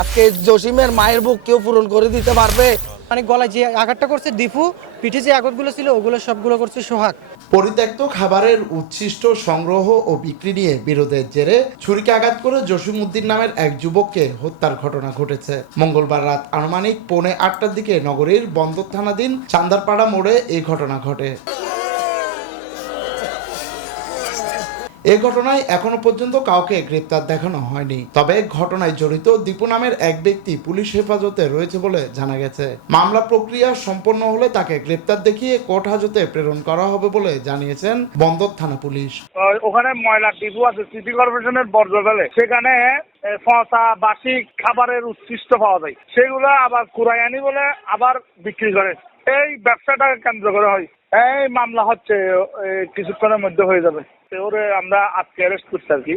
আজকে জসিমের মায়ের বুক কেউ পূরণ করে দিতে পারবে? মানে গলায় যে আঘাতটা করছে দীপু পিঠে যে আঘাতগুলো ছিল ওগুলো সবগুলো করছে সোহাগ। পরিত্যক্ত খাবারের উচ্ছিষ্ট সংগ্রহ ও বিক্রি নিয়ে বিরোধের জেরে ছুরিকে আঘাত করে জসিম উদ্দিন নামের এক যুবককে হত্যার ঘটনা ঘটেছে। মঙ্গলবার রাত আনুমানিক পৌনে আটটার দিকে নগরীর বন্দর থানাধীন চান্দারপাড়া মোড়ে এই ঘটনা ঘটে। এ ঘটনায় এখনও পর্যন্ত কাউকে গ্রেপ্তার দেখানো হয়নি। তবে ঘটনায় জড়িত দীপু নামের এক ব্যক্তি পুলিশ হেফাজতে রয়েছে বলে জানা গেছে। মামলা প্রক্রিয়া সম্পন্ন হলে তাকে গ্রেপ্তার দেখিয়ে কোর্ট হাজতে প্রেরণ করা হবে বলে জানিয়েছেন বন্দর থানা পুলিশ। ওখানে ময়লা ডিপু আছে, সিটি কর্পোরেশনের বর্জ্য ফেলে। সেখানে পচা বাসি খাবারের উচ্ছিষ্ট পাওয়া যায়। সেগুলো আবার কুড়াই আনি বলে আবার বিক্রি করে। এই ব্যবসাটাকে কেন্দ্র করে হয়। এই মামলা হচ্ছে কিছুক্ষণের মধ্যে হয়ে যাবে। তো ওরে আমরা আজকে অ্যারেস্ট করছি আর কি।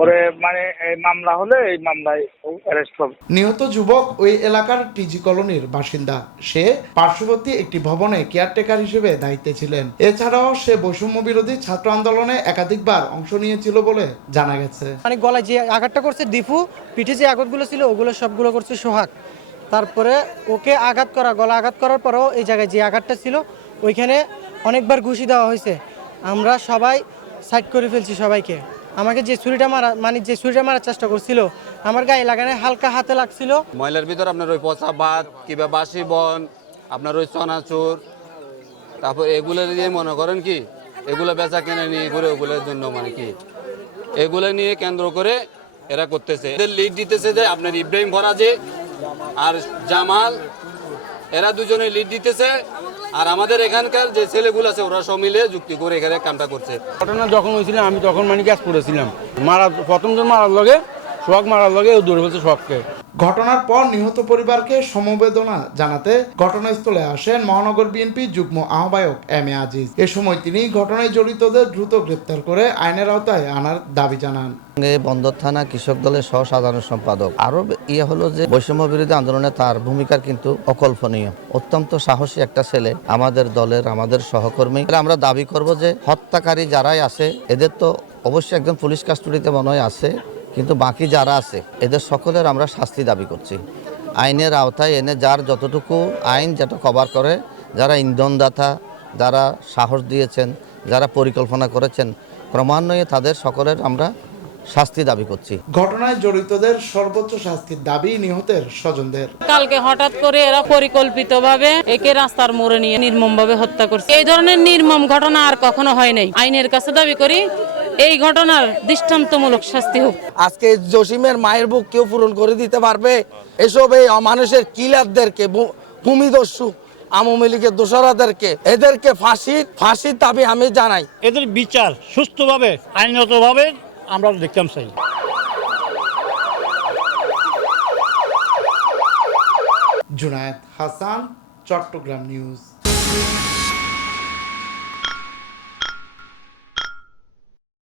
ওরে মানে এই মামলা হলে এই মামলায় অ্যারেস্ট হবে। নিহত যুবক ওই এলাকার টিজি কলোনির বাসিন্দা। সে পার্শ্ববর্তী একটি ভবনে কেয়ারটেকার হিসেবে দায়িত্বে ছিলেন। এছাড়াও সে বৈষম্য বিরোধী ছাত্র আন্দোলনে একাধিকবার অংশ নিয়েছিল বলে জানা গেছে। মানে গলায় যে আঘাতটা করছে দীপু পিঠে যে আঘাতগুলো ছিল ওগুলো সবগুলো করছে সোহাগ। তারপরে ওকে আঘাত করা গলা আঘাত করার পরেও এই জায়গায় যে আঘাতটা ছিল ওইখানে অনেকবার ঘুষি দেওয়া হয়েছে। আমরা সবাই সাইড করে ফেলছি সবাইকে। আমাকে যে ছুরিটা মারা মানে যে ছুরিটা মারার চেষ্টা করছিল, আমার গায়ে লাগানো হালকা হাতে লাগছিল। ময়লার ভিতর আপনার ওই পচা ভাত, কিংবা বাসি বন, আপনার ওই চনাচুর তারপর এগুলো দিয়ে মনে করেন কি, এগুলো বেচা কেনা নিয়ে করে ওগুলোর জন্য মানে কি, এগুলো নিয়ে কেন্দ্র করে এরা করতেছে। এদের লিড দিতেছে যে আপনার ইব্রাহিম ফরাজি আর জামাল, এরা দুজনে লিড দিতেছে। আর আমাদের এখানকার যে ছেলেগুলো আছে, ওরা সব মিলে যুক্তি করে এখানে কামটা করছে। ঘটনা যখন হয়েছিল, আমি তখন মানে গ্যাস পড়েছিলাম। মারা প্রথম জন মারার লগে শখ মারার লগে ও দৌড়ে সোহাগকে। ঘটনার পর নিহত পরিবারকে সমবেদনা জানাতে ঘটনাস্থলে আসেন মহানগর বিএনপি যুগ্ম আহ্বায়ক এম এ আজিজ। এ সময় তিনি ঘটনায় জড়িতদের দ্রুত গ্রেপ্তার করে আইনের আওতায় আনার দাবি জানান। বন্দর থানা কৃষক দলের সহ সাধারণ সম্পাদক। আরও ইয়ে হলো যে বৈষম্য বিরোধী আন্দোলনে তার ভূমিকার কিন্তু অকল্পনীয়। অত্যন্ত সাহসী একটা ছেলে, আমাদের দলের আমাদের সহকর্মী। আমরা দাবি করব যে, হত্যাকারী যারাই আছে, এদের তো অবশ্যই একজন পুলিশ কাস্টডিতে মনে হয় আছে। কিন্তু বাকি যারা আছে এদের সকলের আমরা শাস্তি দাবি করছি। আইনের আওতায় এনে যার যতটুকু আইন যেটা কভার করে যারা ইন্ধনদাতা যারা সাহস দিয়েছেন যারা পরিকল্পনা করেছেন ক্রমান্বয়ে তাদের সকলের আমরা শাস্তি দাবি করছি। ঘটনায় জড়িতদের সর্বোচ্চ শাস্তির দাবি নিহতের স্বজনদের। কালকে হঠাৎ করে এরা পরিকল্পিতভাবে একে রাস্তার মোড়ে নিয়ে নির্মমভাবে হত্যা করছে। এই ধরনের নির্মম ঘটনা আর কখনো হয় নাই। আইনের কাছে দাবি করি এই ঘটনার দৃষ্টান্তমূলক শাস্তি হোক। আজকে জসিমের মায়ের বুক কেউ পূরণ করে দিতে পারবে? এসব এই অমানুষের কিলারদেরকে ভূমিদস্যু আওয়ামী লীগের দোসরাদেরকে এদেরকে ফাঁসির ফাঁসির দাবি আমি জানাই। এদের বিচার সুস্থভাবে আইনগতভাবে আমরা দেখতাম চাই জুনায়েদ হাসান চট্টগ্রাম নিউজ।